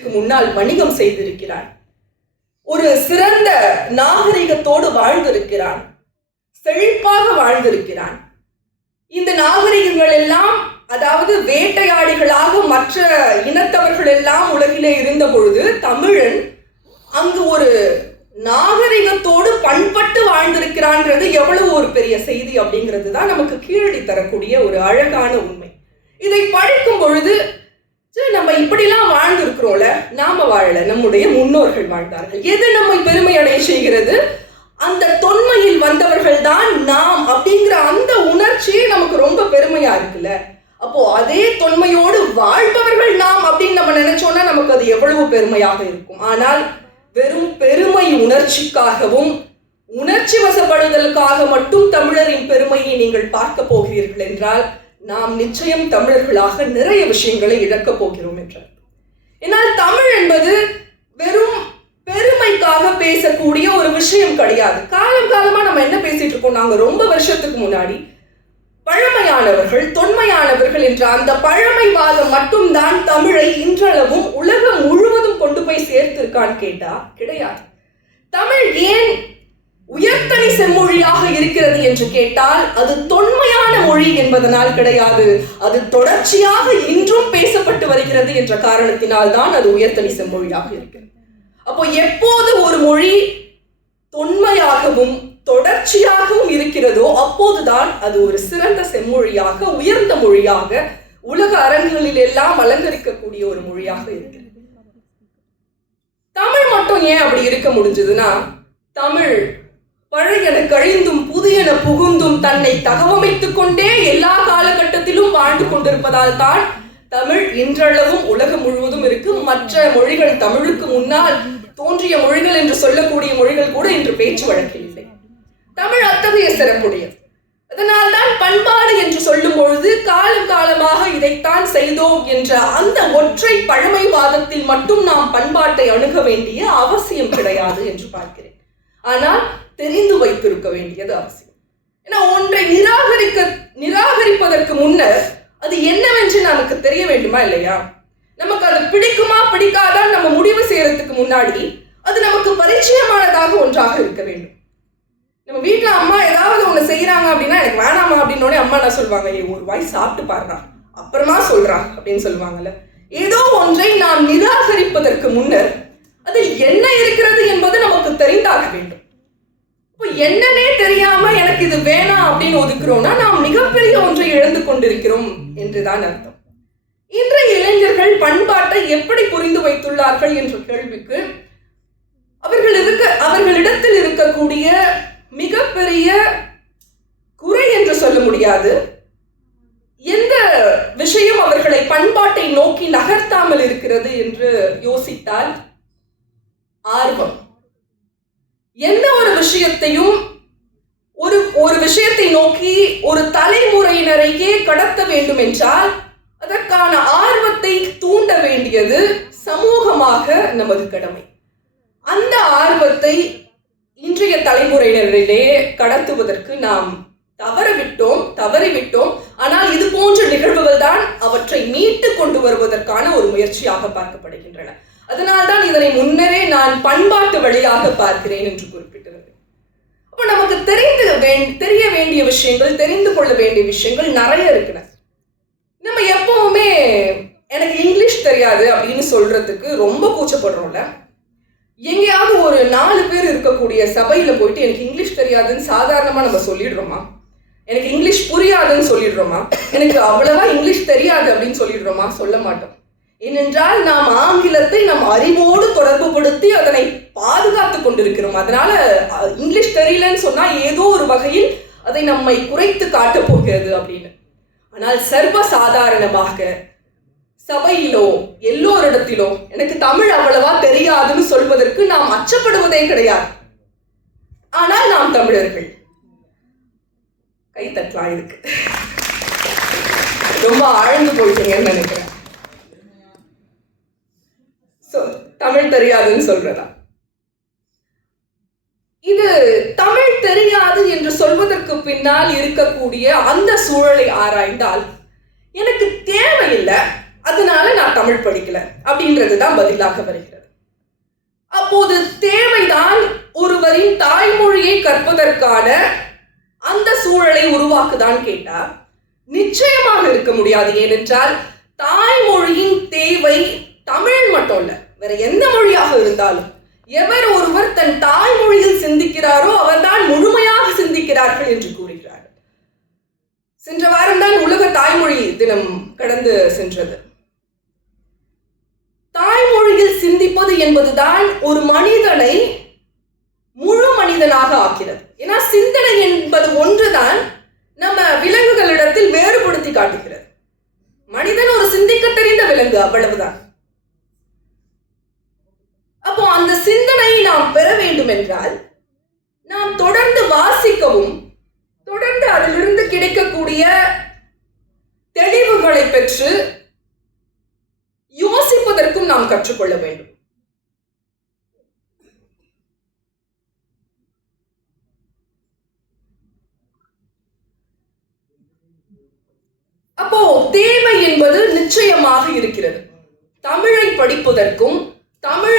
ஆண்டுகளுக்கு முன்னால் வணிகம் செய்திருக்கிறான். ஒரு சிறந்த நாகரிகத்தோடு வாழ்ந்திருக்கிறான், செழிப்பாக வாழ்ந்திருக்கிறான். இந்த நாகரிகங்கள் எல்லாம், அதாவது வேட்டையாடிகளாக மற்ற இனத்தவர்கள் எல்லாம் உலகிலே இருந்த பொழுது தமிழன் அங்கு ஒரு நாகரிகத்தோடு பண்பட்டு வாழ்ந்திருக்கிறான்றது எவ்வளவு ஒரு பெரிய செய்தி அப்படிங்கிறது தான் நமக்கு கீழடி தரக்கூடிய ஒரு அழகான உண்மை. இதை படிக்கும் பொழுது நம்ம இப்படிலாம் வாழ்ந்திருக்கிறோம்ல, நாம வாழல, நம்முடைய முன்னோர்கள் வாழ்ந்தார்கள். எது நம்மை பெருமை அடைய செய்கிறது? அந்த தொன்மையில் வந்தவர்கள் தான் நாம் அப்படிங்கிற அந்த உணர்ச்சியே நமக்கு ரொம்ப பெருமையா இருக்குல்ல. அப்போ அதே தொன்மையோடு வாழ்பவர்கள் நாம் அப்படின்னு நம்ம நினைச்சோம்னா நமக்கு அது எவ்வளவு பெருமையாக இருக்கும். ஆனால் வெறும் பெருமை உணர்ச்சிக்காகவும் உணர்ச்சி வசப்படுதலுக்காக மட்டும் தமிழரின் பெருமையை நீங்கள் பார்க்க போகிறீர்கள் என்றால் நாம் நிச்சயம் தமிழர்களாக நிறைய விஷயங்களை இழக்கப் போகிறோம் என்றார். ஏன்னால் தமிழ் என்பது வெறும் பெருமைக்காக பேசக்கூடிய ஒரு விஷயம் கிடையாது. காலம் காலமா நம்ம என்ன பேசிட்டு இருக்கோம்? நாங்க ரொம்ப வருஷத்துக்கு முன்னாடி பழமையானவர்கள், தொன்மையானவர்கள் என்ற அந்த பழமைவாதம் மட்டும்தான் தமிழை இன்றளவும் உலகம் முழுவதும் கொண்டு போய் சேர்த்திருக்கான்னு கேட்டா கிடையாது. தமிழ் ஏன் உயர்தனி செம்மொழியாக இருக்கிறது என்று கேட்டால் அது தொன்மையான மொழி என்பதனால் கிடையாது. அது தொடர்ச்சியாக இன்றும் பேசப்பட்டு வருகிறது என்ற காரணத்தினால் தான் அது உயர்தனி செம்மொழியாக இருக்கிறது. அப்போ எப்போது ஒரு மொழி தொன்மையாகவும் தொடர்ச்சியாகவும் இருக்கிறதோ அப்போதுதான் அது ஒரு சிறந்த செம்மொழியாக, உயர்ந்த மொழியாக, உலக அரங்குகளில் எல்லாம் அலங்கரிக்கக்கூடிய ஒரு மொழியாக இருக்கிறது. தமிழ் மட்டும் ஏன் அப்படி இருக்க முடிஞ்சதுன்னா, தமிழ் பழையன கழிந்தும் புதியன புகுந்தும் தன்னை தகவமைத்துக் கொண்டே எல்லா காலகட்டத்திலும் வாழ்ந்து கொண்டிருப்பதால் தான் தமிழ் இன்றளவும் உலகம் முழுவதும் இருக்கு. மற்ற மொழிகள், தமிழுக்கு முன்னால் தோன்றிய மொழிகள் என்று சொல்லக்கூடிய மொழிகள் கூட இன்று பேச்சு வழக்கில் இல்லை. தமிழ் அத்தகைய சிறப்புடையது. அதனால்தான் பண்பாடு என்று சொல்லும் பொழுது காலம் காலமாக இதைத்தான் செய்தோம் என்ற அந்த ஒற்றை பழமைவாதத்தில் மட்டும் நாம் பண்பாட்டை அணுக வேண்டிய அவசியம் கிடையாது என்று பார்க்கிறேன். ஆனால் தெரிந்து வைத்திருக்க வேண்டியது அவசியம். ஏன்னா ஒன்றை நிராகரிப்பதற்கு முன்னர் அது என்னவென்று நமக்கு தெரிய வேண்டுமா இல்லையா? நமக்கு அது பிடிக்குமா பிடிக்காதான் நம்ம முடிவு செய்யறதுக்கு முன்னாடி அது நமக்கு பரிச்சயமானதாக ஒன்றாக இருக்க வேண்டும். நம்ம வீட்டுல அம்மா ஏதாவது ஒண்ணு செய்யறாங்க அப்படின்னா எனக்கு வேணாமா அப்படின்னு அம்மா என்ன சொல்லுவாங்க, ஒரு வாய் சாப்பிட்டு பாருடா அப்புறமா சொல்றான் அப்படின்னு சொல்லுவாங்கல்ல. ஏதோ ஒன்றை நாம் நிராகரிப்பதற்கு முன்னர் அதில் என்ன இருக்கிறது என்பது நமக்கு தெரிந்தாக வேண்டும். இப்போ என்னன்னே தெரியாம எனக்கு இது வேணாம் அப்படின்னு ஒதுக்குறோம்னா நாம் மிகப்பெரிய ஒன்றை இழந்து கொண்டிருக்கிறோம் என்றுதான் அர்த்தம். இன்றைய இளைஞர்கள் பண்பாட்டை எப்படி புரிந்து வைத்துள்ளார்கள் என்ற கேள்விக்கு அவர்களிடத்தில் இருக்கக்கூடிய மிகப்பெரிய குறை என்று சொல்ல முடியாது. எந்த விஷயம் அவர்களை பண்பாட்டை நோக்கி நகர்த்தாமல் இருக்கிறது என்று யோசித்தால் ஆர்வம். எந்த ஒரு விஷயத்தையும் ஒரு விஷயத்தை நோக்கி ஒரு தலைமுறையினரையே கடத்த வேண்டும் என்றால் அதற்கான ஆர்வத்தை தூண்ட வேண்டியது சமூகமாக நமது கடமை. அந்த ஆர்வத்தை இன்றைய தலைமுறையினரிலே கடத்துவதற்கு நாம் தவறிவிட்டோம். ஆனால் இது போன்ற நிகழ்வுகள் தான் அவற்றை மீட்டு கொண்டு வருவதற்கான ஒரு முயற்சியாக பார்க்கப்படுகின்றன. அதனால்தான் இதனை முன்னரே நான் பண்பாட்டு வழியாக பார்க்கிறேன் என்று குறிப்பிட்டிருந்தேன். அப்போ நமக்கு தெரிய வேண்டிய விஷயங்கள், தெரிந்து கொள்ள வேண்டிய விஷயங்கள் நிறைய இருக்குன. நம்ம எப்பவுமே எனக்கு இங்கிலீஷ் தெரியாது அப்படின்னு சொல்றதுக்கு ரொம்ப கூச்சப்படுறோம்ல. எங்கேயாவது ஒரு 4 பேர் இருக்கக்கூடிய சபையில போயிட்டு எனக்கு இங்கிலீஷ் தெரியாதுன்னு சாதாரணமா நம்ம சொல்லிடுறோமா? எனக்கு இங்கிலீஷ் புரியாதுன்னு சொல்லிடுறோமா? எனக்கு அவ்வளவா இங்கிலீஷ் தெரியாது அப்படின்னு சொல்லிடுறோமா? சொல்ல மாட்டோம். ஏனென்றால் நாம் ஆங்கிலத்தை நம் அறிவோடு தொடர்பு படுத்தி அதனை பாதுகாத்து கொண்டிருக்கிறோம். அதனால இங்கிலீஷ் தெரியலன்னு சொன்னா ஏதோ ஒரு வகையில் அதை நம்மை குறைத்து காட்டப் போகிறது அப்படின்னு. ஆனால் சர்வ சாதாரணமாக சபையிலோ எல்லோரிடத்திலோ எனக்கு தமிழ் அவ்வளவா தெரியாதுன்னு சொல்வதற்கு நாம் அச்சப்படுவதே கிடையாது. ஆனால் நாம் தமிழர்கள். கைத்தட்டலாம் இருக்கு. ரொம்ப ஆழ்ந்து போயிட்டீங்கன்னு நினைக்கிறேன். தமிழ் தெரியாதுன்னு சொல்றதா? இது தமிழ் தெரியாது என்று சொல்வதற்கு பின்னால் இருக்கக்கூடிய அந்த சூழலை ஆராய்ந்தால் எனக்கு தேவையில்லை, அதனால நான் தமிழ் படிக்கல அப்படின்றதுதான் பதிலாக வருகிறது. அப்போது தேவைதான் ஒருவரின் தாய்மொழியை கற்பதற்கான அந்த சூழலை உருவாக்குதான் கேட்டா நிச்சயமாக இருக்க முடியாது. ஏனென்றால் தாய்மொழியின் தேவை தமிழ் மட்டும் இல்ல, வேற எந்த மொழியாக இருந்தாலும் எவர் ஒருவர் தன் தாய்மொழியில் சிந்திக்கிறாரோ அவர்தான் முழுமையாக சிந்திக்கிறார்கள் என்று கூறுகிறார். சென்ற வாரம்தான் உலக தாய்மொழி தினம் கடந்து சென்றது. தாய்மொழியில் சிந்திப்பது என்பதுதான் ஒரு மனிதனை முழு மனிதனாக ஆக்கிறது. ஏன்னா சிந்தனை என்பது ஒன்றுதான் நம்ம விலங்குகளிடத்தில் வேறுபடுத்தி காட்டுகிறது. மனிதன் ஒரு சிந்திக்க தெரிந்த விலங்கு, அவ்வளவுதான். அப்போ அந்த சிந்தனையை நாம் பெற வேண்டும் என்றால் நாம் தொடர்ந்து வாசிக்கவும் தொடர்ந்து அதிலிருந்து கிடைக்கக்கூடிய தெளிவுகளை பெற்று யோசிப்பதற்கும் நாம் கற்றுக்கொள்ள வேண்டும். அப்போ தேவை என்பது நிச்சயமாக இருக்கிறது. தமிழை படிப்பதற்கும் தமிழ்